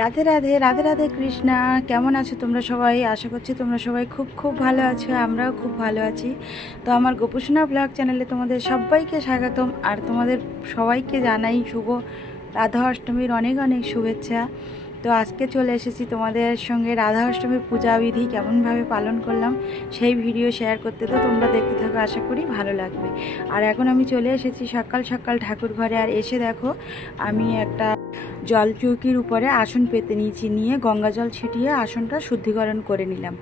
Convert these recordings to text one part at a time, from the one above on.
রাধে রাধে রাধে রাধে কৃষ্ণা। কেমন আছো তোমরা সবাই? আশা করছি তোমরা সবাই খুব খুব ভালো আছো, আমরাও খুব ভালো আছি। তো আমার গোপুসোনা ব্লগ চ্যানেলে তোমাদের সবাইকে স্বাগতম। আর তোমাদের সবাইকে জানাই শুভ রাধা অষ্টমীর অনেক অনেক শুভেচ্ছা। তো আজকে চলে এসেছি তোমাদের সঙ্গে রাধা অষ্টমীর পূজাবিধি কেমনভাবে পালন করলাম সেই ভিডিও শেয়ার করতে। তো তোমরা দেখতে থাকো, আশা করি ভালো লাগবে। আর এখন আমি চলে এসেছি সকাল সকাল ঠাকুর ঘরে। আর এসে দেখো আমি একটা জল চৌকির উপরে আসন পেতে নিয়েছি, নিয়ে গঙ্গা জল ছিটিয়ে আসনটা শুদ্ধিকরণ করে নিলাম।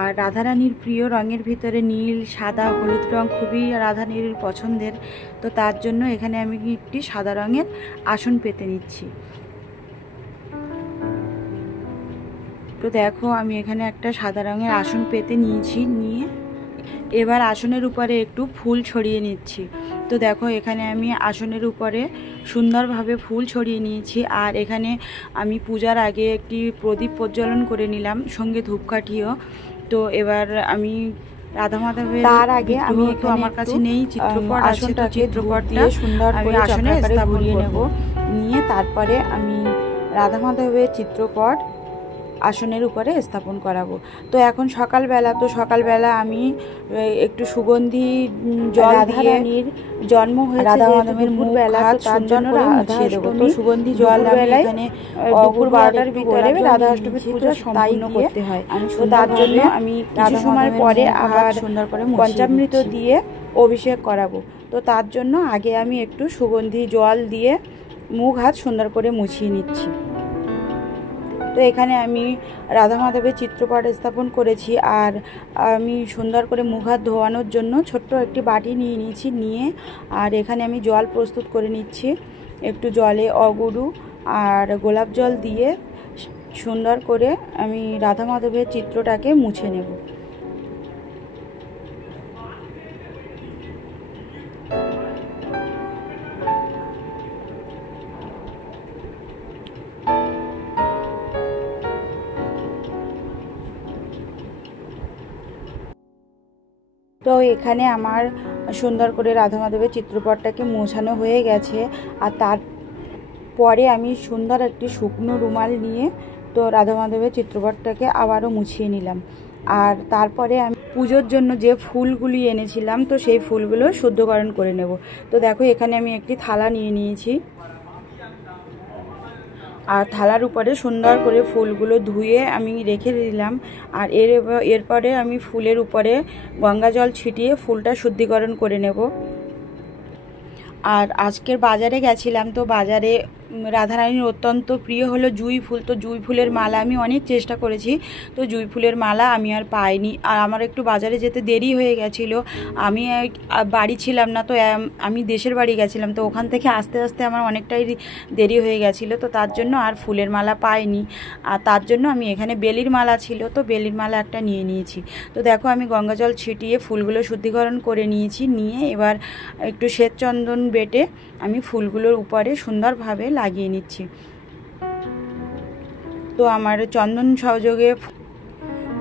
আর রাধারানীর প্রিয় রঙের ভিতরে নীল, সাদা, হলুদ রং খুবই রাধারানীর পছন্দের। তো তার জন্য এখানে আমি একটি সাদা রঙের আসন পেতে নিচ্ছি। তো দেখো আমি এখানে একটা সাদা রঙের আসন পেতে নিয়েছি, নিয়ে এবার আসনের উপরে একটু ফুল ছড়িয়ে নিচ্ছি। তো দেখো এখানে আমি আসনের উপরে সুন্দরভাবে ফুল ছড়িয়ে নিয়েছি। আর এখানে আমি পূজার আগে একটি প্রদীপ প্রজ্বলন করে নিলাম, সঙ্গে ধূপকাঠিও। তো এবার আমি রাধা মাধবের তার আগে আমি একটু আমার কাছে নেই চিত্রপট আছে, তো চিত্রপটটা সুন্দর করে আসনে ঘুরিয়ে নেব। নিয়ে তারপরে আমি রাধা মাধবের চিত্রপট আসনের উপরে স্থাপন করাবো। তো এখন সকালবেলা, তো সকালবেলা আমি একটু সুগন্ধি জল দিয়ে জন্ম হয়েছে রাধা মাধবের মুখ বেলা, তার জন্য মুছিয়ে দেবো। তো সুগন্ধি জল এখানে দুপুর 12টার ভিতরে রাধা অষ্টমীর পূজা সম্পূর্ণ করতে হয়। তো তার জন্য আমি কিছু সময় পরে আবার সুন্দর করে পঞ্চামৃত দিয়ে অভিষেক করাবো। তো তার জন্য আগে আমি একটু সুগন্ধি জল দিয়ে মুখ হাত সুন্দর করে মুছিয়ে নিচ্ছি। তো এখানে আমি রাধা মাধবের চিত্রপট স্থাপন করেছি। আর আমি সুন্দর করে মুখ হাত ধোয়ানোর জন্য ছোট্ট একটি বাটি নিয়ে নিয়েছি, নিয়ে আর এখানে আমি জল প্রস্তুত করে নিচ্ছি। একটু জলে অগুরু আর গোলাপ জল দিয়ে সুন্দর করে আমি রাধা মাধবের চিত্রটাকে মুছে নেব। তো এখানে আমার সুন্দর করে রাধা মাধবের চিত্রপটটাকে মোছানো হয়ে গেছে। আর তারপরে আমি সুন্দর একটি শুকনো রুমাল নিয়ে তো রাধা মাধবের চিত্রপটটাকে আবারও মুছিয়ে নিলাম। আর তারপরে আমি পুজোর জন্য যে ফুলগুলি এনেছিলাম, তো সেই ফুলগুলো শুদ্ধকরণ করে নেব। তো দেখো এখানে আমি একটি থালা নিয়ে নিয়েছি, আর থালার উপরে সুন্দর করে ফুলগুলো ধুয়ে আমি রেখে দিলাম। আর এরপরে আমি ফুলের উপরে গঙ্গা জল ছিটিয়ে ফুলটা শুদ্ধিকরণ করে নেব। আর আজকের বাজারে গেছিলাম, তো বাজারে রাধারানীর অত্যন্ত প্রিয় হলো জুঁই ফুল। তো জুঁই ফুলের মালা আমি অনেক চেষ্টা করেছি, তো জুঁই ফুলের মালা আমি আর পাইনি। আর আমার একটু বাজারে যেতে দেরি হয়ে গেছিলো, আমি বাড়ি ছিলাম না। তো আমি দেশের বাড়ি গেছিলাম, তো ওখান থেকে আস্তে আস্তে আমার অনেকটাই দেরি হয়ে গেছিলো। তো তার জন্য আর ফুলের মালা পাইনি। আর তার জন্য আমি এখানে বেলির মালা ছিল, তো বেলির মালা একটা নিয়ে নিয়েছি। তো দেখো আমি গঙ্গা জল ছিটিয়ে ফুলগুলো শুদ্ধিকরণ করে নিয়েছি, নিয়ে এবার একটু শ্বেত চন্দন বেটে আমি ফুলগুলোর উপরে সুন্দরভাবে লাগিয়ে নিচ্ছি। তো আমার চন্দন সহযোগে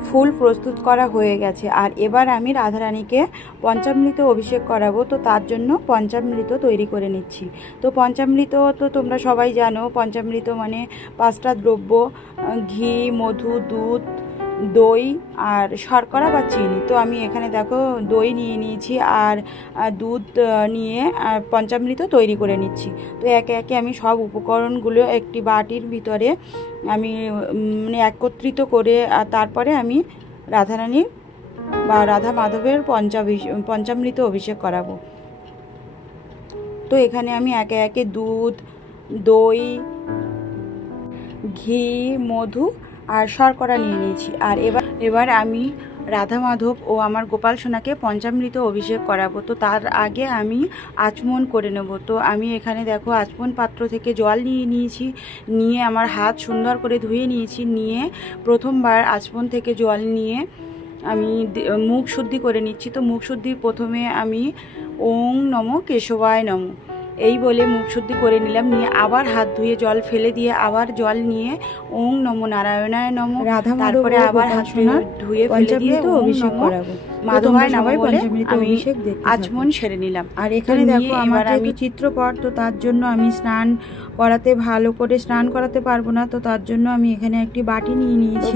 ফুল প্রস্তুত করা হয়ে গেছে। আর এবার আমি রাধারানীকে পঞ্চামৃত অভিষেক করাবো। তো তার জন্য পঞ্চামৃত তৈরি করে নিচ্ছি। তো পঞ্চামৃত তো তোমরা সবাই জানো, পঞ্চামৃত মানে 5টা দ্রব্য: ঘি, মধু, দুধ, দই আর শর্করা বা চিনি। তো আমি এখানে দেখো দই নিয়ে নিয়েছি আর দুধ নিয়ে পঞ্চামৃত তৈরি করে নিচ্ছি। তো একে একে আমি সব উপকরণগুলো একটি বাটির ভিতরে আমি একত্রিত করে তারপরে আমি রাধারানীর বা রাধা মাধবের পঞ্চামৃত অভিষেক করাবো। তো এখানে আমি একে একে দুধ, দই, ঘি, মধু আর শর্করা নিয়ে নিয়েছি। আর এবার আমি রাধা মাধব ও আমার গোপাল সোনাকে পঞ্চামৃত অভিষেক করাবো। তো তার আগে আমি আচমন করে নেব। তো আমি এখানে দেখো আচমন পাত্র থেকে জল নিয়ে নিয়েছি, নিয়ে আমার হাত সুন্দর করে ধুয়ে নিয়েছি। নিয়ে প্রথমবার আচমন থেকে জল নিয়ে আমি মুখ শুদ্ধি করে নিচ্ছি। তো মুখ শুদ্ধি প্রথমে আমি ওং নমো কেশবায় নমো এই বলে মুখ শুদ্ধি করে নিলাম, নিয়ে আবার হাত ধুয়ে জল ফেলে দিয়ে আবার জল নিয়ে ওং নমো নারায়ণায় নমো, তারপরে আবার হাত ধুয়ে ফেলে দিয়ে অভিষেক করাবো, মাধবায় নমো বলে আমি আচমন সেরে নিলাম। আর এখানে দেখো আমার যেহেতু চিত্রপট, তো তার জন্য আমি স্নান করাতে ভালো করে স্নান করাতে পারবো না, তো তার জন্য আমি এখানে একটি বাটি নিয়ে নিয়েছি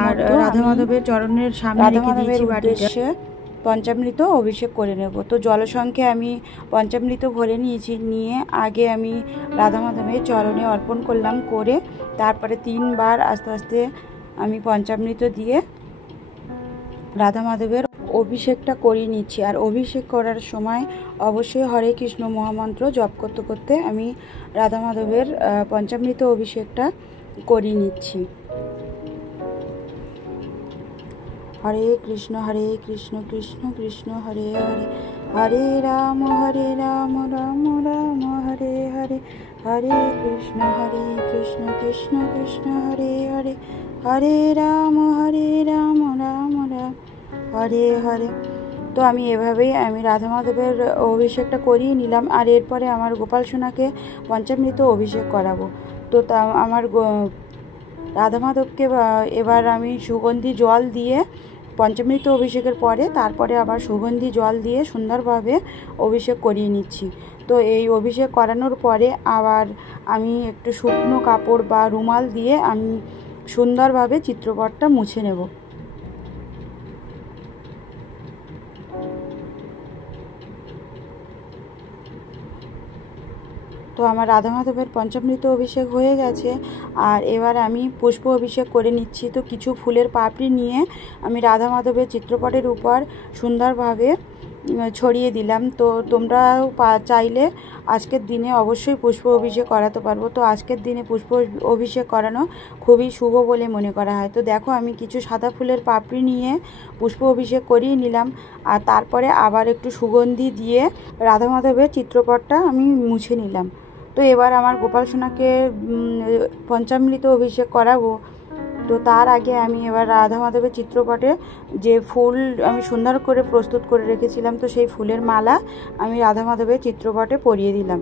আর রাধা মাধবের চরণের সামনে রেখে দিয়েছি বাটিটা। পঞ্চামৃত অভিষেক করে নেব। তো জলসংখ্যে আমি পঞ্চামৃত ভরে নিয়েছি, নিয়ে আগে আমি রাধা মাধবের চরণে অর্পণ করলাম, করে তারপরে 3 বার আস্তে আস্তে আমি পঞ্চামৃত দিয়ে রাধা মাধবের অভিষেকটা করিয়ে নিচ্ছি। আর অভিষেক করার সময় অবশ্যই হরে কৃষ্ণ মহামন্ত্র জপ করতে করতে আমি রাধা মাধবের পঞ্চামৃত অভিষেকটা করিয়ে নিচ্ছি। হরে কৃষ্ণ কৃষ্ণ কৃষ্ণ হরে হরে, হরে রাম রাম রাম হরে হরে, হরে কৃষ্ণ কৃষ্ণ কৃষ্ণ হরে হরে, হরে রাম রাম রাম হরে হরে। তো আমি এভাবেই আমি রাধা মাধবের অভিষেকটা করিয়ে নিলাম। আর এরপরে আমার গোপাল সোনাকে পঞ্চামৃত অভিষেক করাবো। তো তা আমার রাধা মাধবকে এবার আমি সুগন্ধি জল দিয়ে পঞ্চামৃত অভিষেকের পরে তারপরে আবার সুগন্ধি জল দিয়ে সুন্দরভাবে অভিষেক করিয়ে নিচ্ছি। তো এই অভিষেক করানোর পরে আবার আমি একটু শুকনো কাপড় বা রুমাল দিয়ে আমি সুন্দরভাবে চিত্রপটটা মুছে নেব। তো আমার রাধা মাধবের পঞ্চামৃত অভিষেক হয়ে গেছে। আর এবার আমি পুষ্প অভিষেক করে নিচ্ছি। তো কিছু ফুলের পাপড়ি নিয়ে আমি রাধা মাধবের চিত্রপটের উপর সুন্দরভাবে ছড়িয়ে দিলাম। তো তোমরাও চাইলে আজকের দিনে অবশ্যই পুষ্প অভিষেক করাতে পারবো। তো আজকের দিনে পুষ্প অভিষেক করানো খুবই শুভ বলে মনে করা হয়। তো দেখো আমি কিছু সাদা ফুলের পাপড়ি নিয়ে পুষ্প অভিষেক করিয়ে নিলাম। আর তারপরে আবার একটু সুগন্ধি দিয়ে রাধা মাধবের চিত্রপটটা আমি মুছে নিলাম। তো এবার আমার গোপাল সোনাকে পঞ্চামৃত অভিষেক করাবো। তো তার আগে আমি এবার রাধা মাধবের চিত্রপটে যে ফুল আমি সুন্দর করে প্রস্তুত করে রেখেছিলাম, তো সেই ফুলের মালা আমি রাধা মাধবের চিত্রপটে পরিয়ে দিলাম।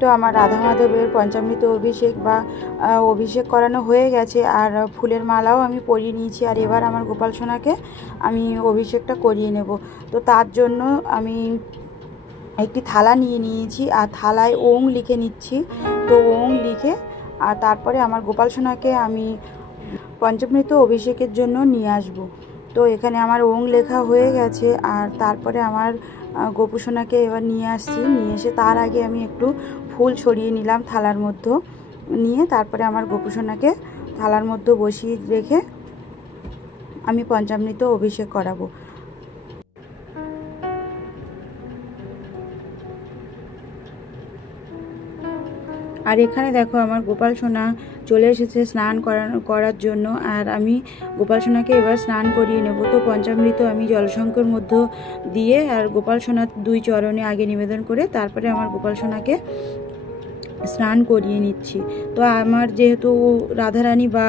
তো আমার রাধা মাধবের পঞ্চামৃত অভিষেক বা অভিষেক করানো হয়ে গেছে। আর ফুলের মালাও আমি পরিয়ে নিয়েছি। আর এবার আমার গোপাল সোনাকে আমি অভিষেকটা করিয়ে নেব। তো তার জন্য আমি একটি থালা নিয়ে নিয়েছি আর থালায় ওং লিখে নিচ্ছি। তো ওং লিখে আর তারপরে আমার গোপাল সোনাকে আমি পঞ্চামৃত অভিষেকের জন্য নিয়ে আসব। তো এখানে আমার ওং লেখা হয়ে গেছে। আর তারপরে আমার গোপু সোনাকে এবার নিয়ে আসছি। নিয়ে এসে তার আগে আমি একটু ফুল ছড়িয়ে নিলাম থালার মধ্যে, নিয়ে তারপরে আমার গোপু সোনাকে থালার মধ্যে বসিয়ে রেখে আমি পঞ্চামৃত অভিষেক করাবো। আর এখানে দেখো আমার গোপাল সোনা চলে এসেছে স্নান করার জন্য। আর আমি গোপাল সোনাকে এবার স্নান করিয়ে নেব। তো পঞ্চামৃত আমি জলশঙ্কর মধ্যে দিয়ে আর গোপাল সোনার 2 চরণে আগে নিবেদন করে তারপরে আমার গোপাল সোনাকে স্নান করিয়ে নিচ্ছি। তো আমার যেহেতু রাধারানী বা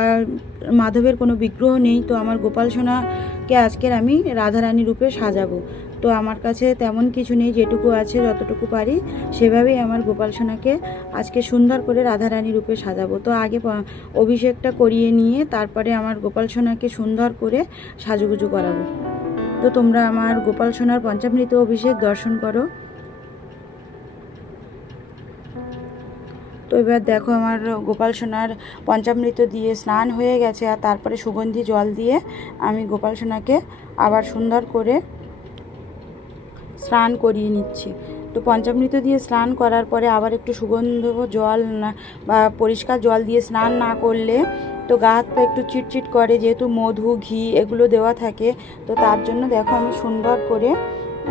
মাধবের কোনো বিগ্রহ নেই, তো আমার গোপাল সোনাকে আজকের আমি রাধারানী রূপে সাজাবো। তো আমার কাছে তেমন কিছু নেই, যেটুকু আছে যতটুকু পারি সেভাবেই আমার গোপাল সোনাকে আজকে সুন্দর করে রাধারানী রূপে সাজাবো। তো আগে অভিষেকটা করিয়ে নিয়ে তারপরে আমার গোপাল সোনাকে সুন্দর করে সাজুগুজু করাবো। তো তোমরা আমার গোপাল সোনার পঞ্চামৃত অভিষেক দর্শন করো। তো এবার দেখো আমার গোপাল সোনার পঞ্চামৃত দিয়ে স্নান হয়ে গেছে। আর তারপরে সুগন্ধি জল দিয়ে আমি গোপাল সোনাকে আবার সুন্দর করে স্নান করিয়ে নিচ্ছি। তো পঞ্চামৃত দিয়ে স্নান করার পরে আবার একটু সুগন্ধ জল বা পরিষ্কার জল দিয়ে স্নান না করলে তো গা হাত পা একটু চিটচিট করে, যেহেতু মধু ঘি এগুলো দেওয়া থাকে। তো তার জন্য দেখো আমি সুন্দর করে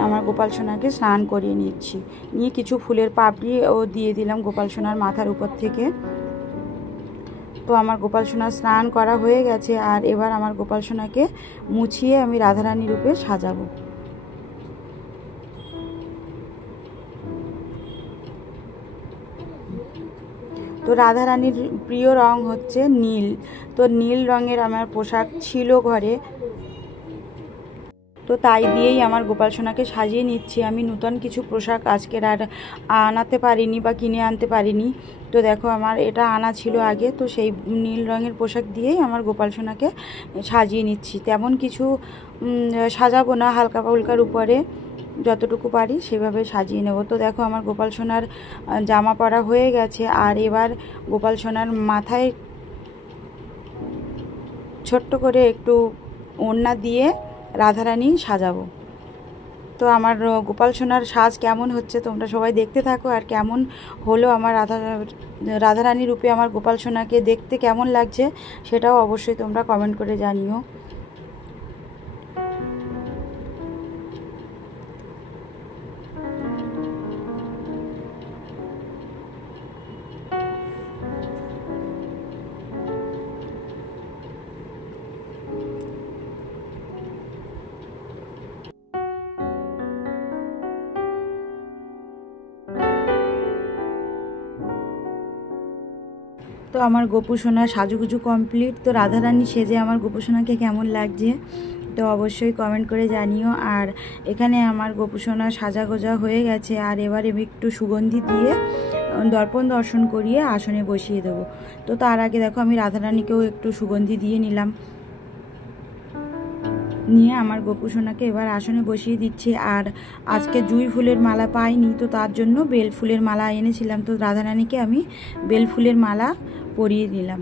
আমার গোপাল সোনাকে স্নান করিয়ে নিচ্ছি। নিয়ে কিছু ফুলের পাপড়ি ও দিয়ে দিলাম গোপাল সোনার মাথার উপর থেকে। তো আমার গোপাল সোনার স্নান করা হয়ে গেছে। আর এবার আমার গোপাল সোনাকে মুছিয়ে আমি রাধারানী রূপে সাজাবো। তো রাধারানীর প্রিয় রং হচ্ছে নীল। তো নীল রঙের আমার পোশাক ছিল ঘরে। তো তাই দিয়েই আমার গোপাল সোনাকে সাজিয়ে নিচ্ছি। আমি নূতন কিছু পোশাক আজকের আর আনাতে পারিনি বা কিনে আনতে পারিনি। তো দেখো আমার এটা আনা ছিল আগে, তো সেই নীল রঙের পোশাক দিয়েই আমার গোপাল সোনাকে সাজিয়ে নিচ্ছি। তেমন কিছু সাজাবো না, হালকা পালকার উপরে যতটুকু পারি সেভাবে সাজিয়ে নেব। তো দেখো আমার গোপাল সোনার জামা পরা হয়ে গেছে, আর এবার গোপাল সোনার মাথায় ছোট্ট করে একটু ওড়না দিয়ে রাধারানী সাজাবো। তো আমার গোপাল সোনার সাজ কেমন হচ্ছে তোমরা সবাই দেখতে থাকো, আর কেমন হলো আমার রাধারানী রূপে আমার গোপাল সোনাকে দেখতে কেমন লাগছে সেটাও অবশ্যই তোমরা কমেন্ট করে জানিও। তো আমার গোপু সোনা সাজুগুজু কমপ্লিট। তো রাধারানী সেজে আমার গোপু সোনাকে কেমন লাগছে তো অবশ্যই কমেন্ট করে জানিও। আর এখানে আমার গোপু সোনা সাজা গোজা হয়ে গেছে, আর এবারে একটু সুগন্ধি দিয়ে দর্পণ দর্শন করিয়ে আসনে বসিয়ে দেবো। তো তার আগে দেখো আমি রাধারানীকেও একটু সুগন্ধি দিয়ে নিলাম, নিয়ে আমার গোপু সোনাকে এবার আসনে বসিয়ে দিচ্ছি। আর আজকে জুঁই ফুলের মালা পাইনি, তো তার জন্য বেল ফুলের মালা এনেছিলাম। তো রাধারানীকে আমি বেল ফুলের মালা পরিয়ে দিলাম।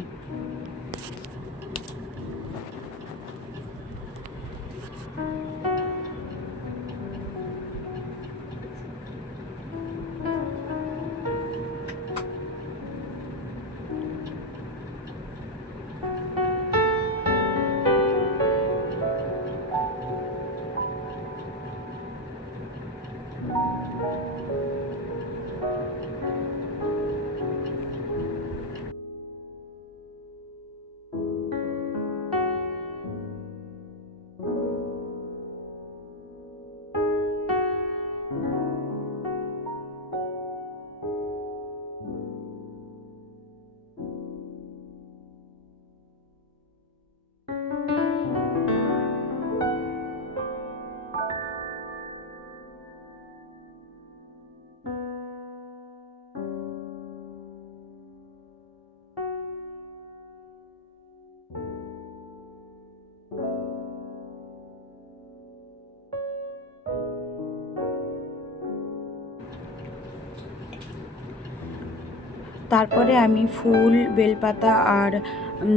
তারপরে আমি ফুল, বেলপাতা আর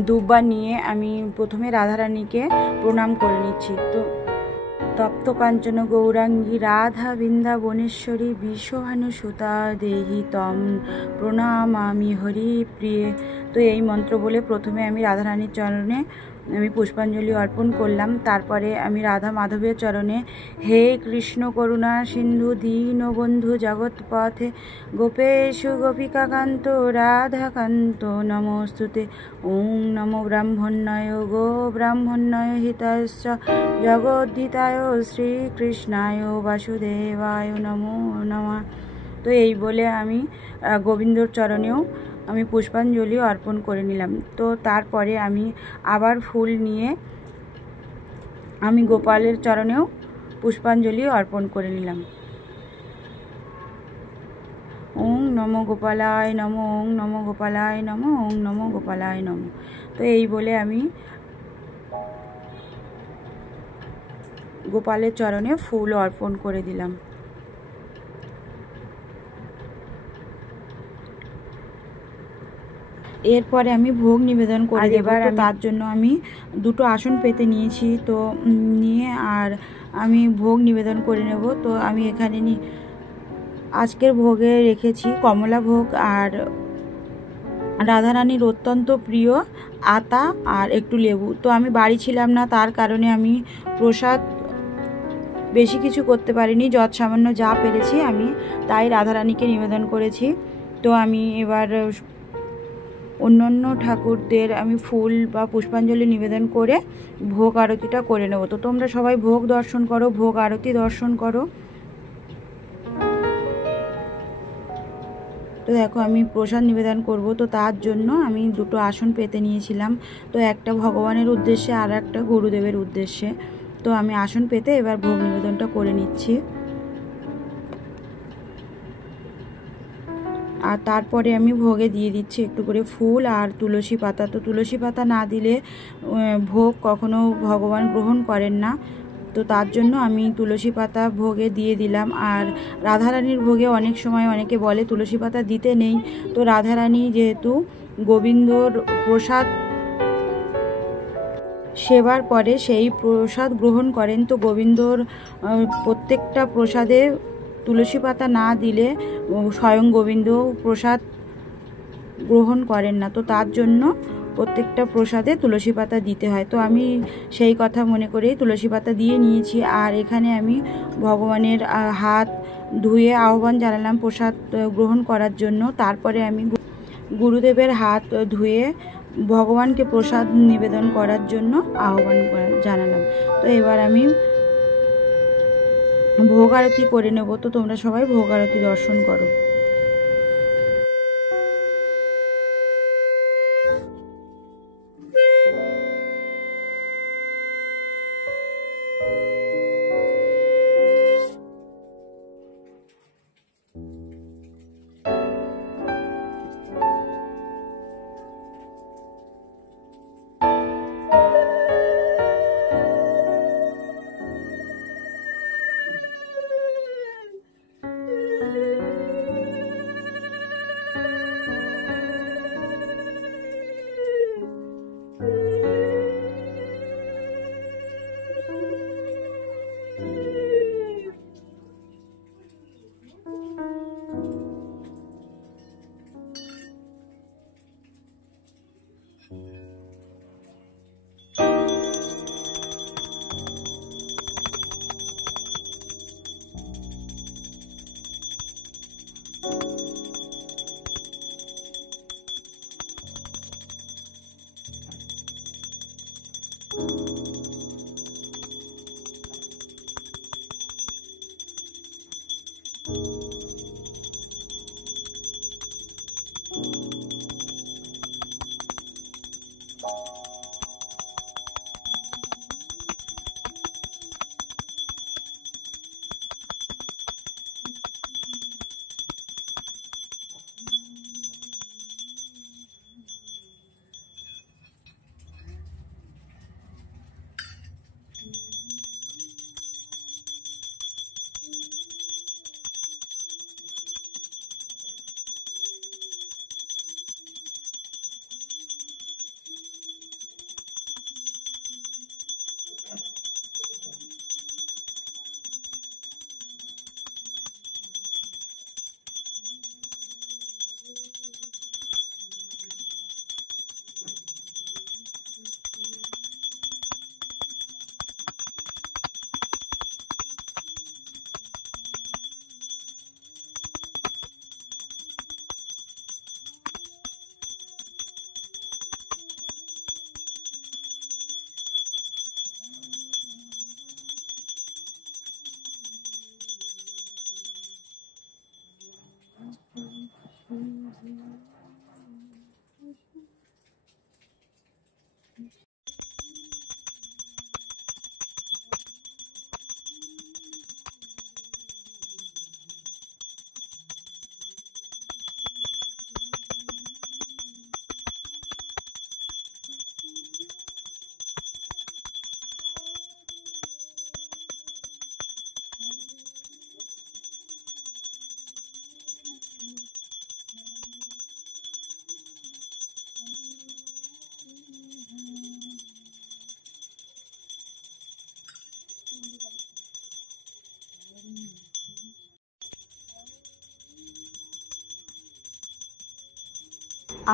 দুব্বা নিয়ে আমি প্রথমে রাধারানীকে প্রণাম করে নিচ্ছি। তো তপ্ত কাঞ্চন গৌরাঙ্গী রাধা বৃন্দাবনেশ্বরী বিশ্বভানুসুতা দেহি তম প্রণামামি হরি প্রিয়ে। তো এই মন্ত্র বলে প্রথমে আমি রাধারানীর চরণে আমি পুষ্পাঞ্জলি অর্পণ করলাম। তারপরে আমি রাধা মাধবের চরণে হে কৃষ্ণ করুণা সিন্ধু দীনবন্ধু জগৎপথে গোপেশু গোপিকাকান্ত রাধাকান্ত নমস্তুতে। ওং নমো ব্রাহ্মণ্যয় গো ব্রাহ্মণ্যয় হিতাশ্চ জগদ্ধিতায় শ্রীকৃষ্ণায় বাসুদেবায় নমো নমঃ। তো এই বলে আমি গোবিন্দর চরণেও আমি পুষ্পাঞ্জলি অর্পণ করে নিলাম। তো তারপরে আমি আবার ফুল নিয়ে আমি গোপালের চরণেও পুষ্পাঞ্জলি অর্পণ করে নিলাম। ওং নমো গোপালায় নমো, ওং নমো গোপালায় নমো, ওং নমো গোপালায় নমো। তো এই বলে আমি গোপালের চরণে ফুল অর্পণ করে দিলাম। এরপরে আমি ভোগ নিবেদন করে দেব। তার জন্য আমি দুটো আসন পেতে নিয়েছি, তো নিয়ে আর আমি ভোগ নিবেদন করে নেব। তো আমি এখানে আজকের ভোগে রেখেছি কমলা ভোগ আর রাধারানীর অত্যন্ত প্রিয় আতা আর একটু লেবু। তো আমি বাড়ি ছিলাম না, তার কারণে আমি প্রসাদ বেশি কিছু করতে পারিনি, যৎ সামান্য যা পেরেছি আমি তাই রাধারানীকে নিবেদন করেছি। তো আমি এবার অন্যান্য ঠাকুরদের আমি ফুল বা পুষ্পাঞ্জলি নিবেদন করে ভোগ আরতিটা করে নেব। তো তোমরা সবাই ভোগ দর্শন করো, ভোগ আরতি দর্শন করো। তো দেখো আমি প্রসাদ নিবেদন করব, তো তার জন্য আমি দুটো আসন পেতে নিয়েছিলাম। তো একটা ভগবানের উদ্দেশ্যে আর একটা গুরুদেবের উদ্দেশ্যে। তো তো আমি আসন পেতে এবার ভোগ নিবেদনটা করে নিচ্ছি। আর তারপরে আমি ভোগে দিয়ে দিচ্ছি একটু করে ফুল আর তুলসী পাতা। তো তুলসী পাতা না দিলে ভোগ কখনো ভগবান গ্রহণ করেন না, তো তার জন্য আমি তুলসী পাতা ভোগে দিয়ে দিলাম। আর রাধারানীর ভোগে অনেক সময় অনেকে বলে তুলসী পাতা দিতে নেই, তো রাধারানী যেহেতু গোবিন্দর প্রসাদ সেবার পরে সেই প্রসাদ গ্রহণ করেন, তো গোবিন্দর প্রত্যেকটা প্রসাদে তুলসী পাতা না দিলে স্বয়ং গোবিন্দ প্রসাদ গ্রহণ করেন না, তো তার জন্য প্রত্যেকটা প্রসাদে তুলসী পাতা দিতে হয়। তো আমি সেই কথা মনে করেই তুলসী পাতা দিয়ে নিয়েছি। আর এখানে আমি ভগবানের হাত ধুয়ে আহ্বান জানালাম প্রসাদ গ্রহণ করার জন্য। তারপরে আমি গুরুদেবের হাত ধুয়ে ভগবানকে প্রসাদ নিবেদন করার জন্য আহ্বান জানালাম। তো এবার আমি ভোগ আরতি করে নেব। তো তোমরা সবাই ভোগ আরতি দর্শন করো।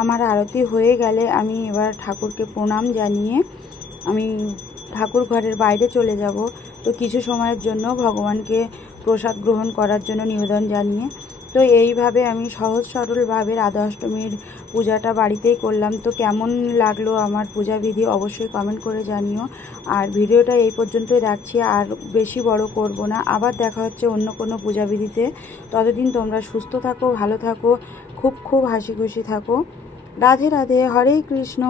আমার আরতি হয়ে গেলে আমি এবার ঠাকুরকে প্রণাম জানিয়ে আমি ঠাকুর ঘরের বাইরে চলে যাব। তো কিছু সময়ের জন্য ভগবানকে প্রসাদ গ্রহণ করার জন্য নিবেদন জানিয়ে, তো এইভাবে আমি সহজ সরলভাবে রাধা অষ্টমীর পূজাটা বাড়িতেই করলাম। তো কেমন লাগলো আমার পূজাবিধি অবশ্যই কমেন্ট করে জানিও। আর ভিডিওটা এই পর্যন্তই রাখছি, আর বেশি বড় করব না। আবার দেখা হচ্ছে অন্য কোনো পূজাবিধিতে। ততদিন তোমরা সুস্থ থাকো, ভালো থাকো, খুব খুব হাসি খুশি থাকো। রাধে রাধে, হরে কৃষ্ণ।